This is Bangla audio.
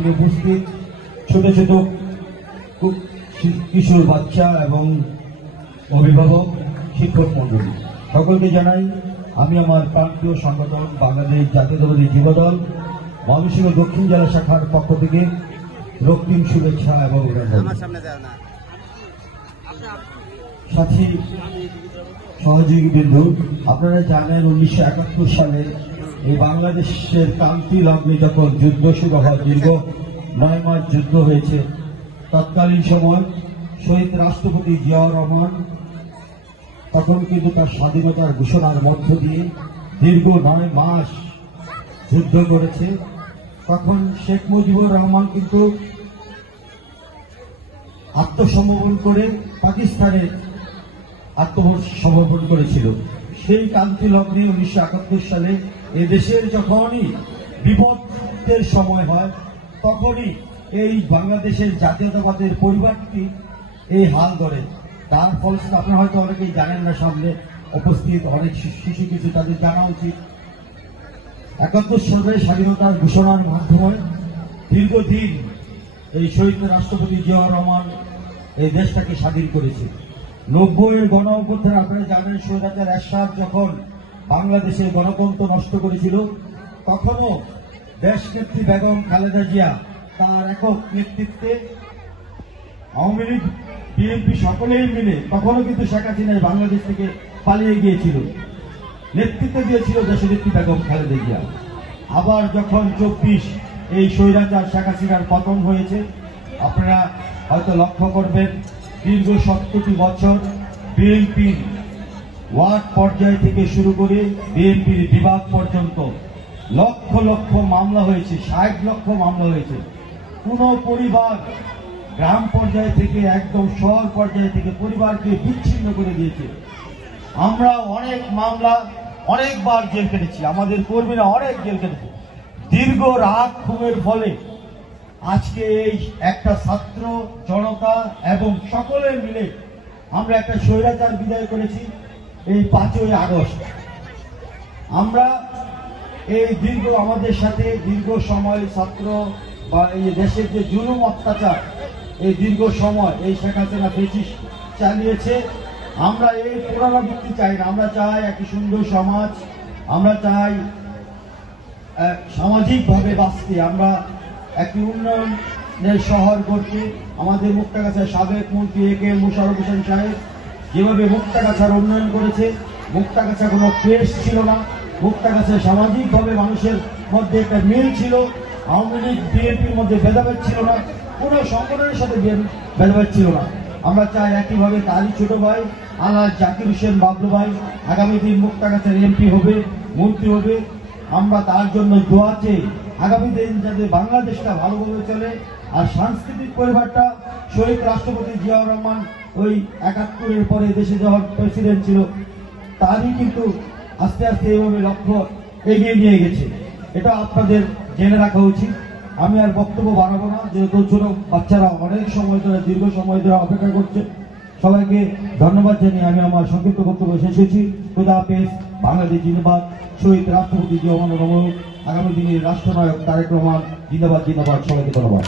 সামনে উপস্থিত ছোট ছোট কিশোর বাচ্চা এবং অভিভাবক, শিক্ষক মন্ডলী সকলকে জানাই আমি আমার প্রান্তীয় সংগঠন বাংলাদেশ জাতীয়তাবাদী যুবদল ময়মনসিংহ দক্ষিণ জেলা শাখার পক্ষ থেকে রক্তিম শুভেচ্ছা এবং সাথী সহযোগীবৃন্দ। আপনারা জানেন 1971 সালে এই বাংলাদেশের ক্রান্তি লগ্নে যখন যুদ্ধ শুরু হয়, দীর্ঘ 9 মাস যুদ্ধ হয়েছে, তৎকালীন সময় শহীদ রাষ্ট্রপতি জিয়াউর রহমান তখন কিন্তু তার স্বাধীনতার ঘোষণার মধ্য দিয়ে দীর্ঘ 9 মাস যুদ্ধ করেছে। তখন শেখ মুজিবুর রহমান কিন্তু আত্মসমর্পণ করে পাকিস্তানে আত্মসমর্পণ করেছিল। সেই ক্রান্তি লগ্নে 1971 সালে এদেশের যখনই বিপদের সময় হয় তখনই এই বাংলাদেশের জাতীয়তাবাদের পরিবারটি এই হাল ধরে। তার ফলস্বরূপ আপনারা হয়তো অনেকেই জানেন না, সামনে উপস্থিত অনেক শিশু কিছু তাদের জানা উচিত। 71 সালে স্বাধীনতার ঘোষণার মাধ্যমে দীর্ঘদিন এই শহীদ রাষ্ট্রপতি জিয়াউর রহমান এই দেশটাকে স্বাধীন করেছে। 90-এর গণ অভ্যুত্থান আপনারা জানেন, স্বৈরাচার এরশাদ যখন বাংলাদেশের গণতন্ত্র নষ্ট করেছিল তখনও দেশনেত্রী বেগম খালেদা জিয়া তার একক নেতৃত্বে আওয়ামী লীগ বিএনপি সকলেই মিলে তখনও কিন্তু শেখ হাসিনা বাংলাদেশ থেকে পালিয়ে গিয়েছিল, নেতৃত্ব দিয়েছিল দেশনেত্রী বেগম খালেদা জিয়া। আবার যখন 24 এই স্বৈরাচার শেখ হাসিনার পতন হয়েছে, আপনারা হয়তো লক্ষ্য করবেন দীর্ঘ 70টি বছর বিএনপির ওয়ার্ড পর্যায় থেকে শুরু করে বিএনপির বিভাগ পর্যন্ত লক্ষ লক্ষ মামলা হয়েছে, 60 লক্ষ মামলা হয়েছে। কোন পরিবার গ্রাম পর্যায় থেকে একদম শহর পর্যায় থেকে পরিবারকে বিচ্ছিন্ন করে দিয়েছে। আমরা অনেক মামলা অনেকবার জেল কেটেছি, আমাদের কর্মীরা অনেক জেল কেটেছে। দীর্ঘ রাত ঘুমের ফলে আজকে এই একটা ছাত্র জনতা এবং সকলে মিলে আমরা একটা স্বৈরাচার বিদায় করেছি এই 5ই আগস্ট। আমরা এই দীর্ঘ আমাদের সাথে দীর্ঘ সময় ছাত্র বা এই দেশের যে জুলুম অত্যাচার এই দীর্ঘ সময় এই শেখ হাসিনা ব্রিটিশ চালিয়েছে, আমরা এই পুনরাবৃত্তি চাই না। আমরা চাই একটি সুন্দর সমাজ, আমরা চাই সামাজিকভাবে বাঁচতে, আমরা একটি উন্নয়নের শহর করতে। আমাদের মুক্তাগাছার সাবেক মন্ত্রী এ.কে.এম. মোশাররফ হোসেন সাহেব যেভাবে মুক্তাগাছার উন্নয়ন করেছে, মুক্তাগাছা কোনো প্রেস ছিল না, মুক্তাগাছায় সামাজিকভাবে মানুষের মধ্যে একটা মিল ছিল, আওয়ামী লীগ বিএনপির মধ্যে ভেদাভেদ ছিল না, কোনো সংগঠনের সাথে ভেদাভেদ ছিল না। আমরা চাই একইভাবে তারই ছোট ভাই আলহাজ জাকির হোসেন বাবলু ভাই আগামী দিন মুক্তাগাছার এমপি হবে, মন্ত্রী হবে। আমরা তার জন্য দোয়া চেয়ে আগামী দিন যাতে বাংলাদেশটা ভালোভাবে চলে। আর সাংস্কৃতিক পরিবারটা শহীদ রাষ্ট্রপতি জিয়াউর রহমান ওই 71-এর পরে দেশে যখন প্রেসিডেন্ট ছিল তারই কিন্তু আস্তে আস্তে এইভাবে লক্ষ্য এগিয়ে নিয়ে গেছে, এটা আপনাদের জেনে রাখা উচিত। আমি আর বক্তব্য বাড়াবো না, যেহেতু ছোট বাচ্চারা অনেক সময় ধরে দীর্ঘ সময় ধরে অপেক্ষা করছে। সবাইকে ধন্যবাদ জানিয়ে আমি আমার সংক্ষিপ্ত বক্তব্য শেষ করছি। খোদা হাফেজ। বাংলাদেশ জিন্দাবাদ। শহীদ রাষ্ট্রপতি জিয়াউর রহমান, আগামী দিনের রাষ্ট্রনায়ক তারেক রহমান জিন্দাবাদ জিন্দাবাদ। সবাইকে ধন্যবাদ।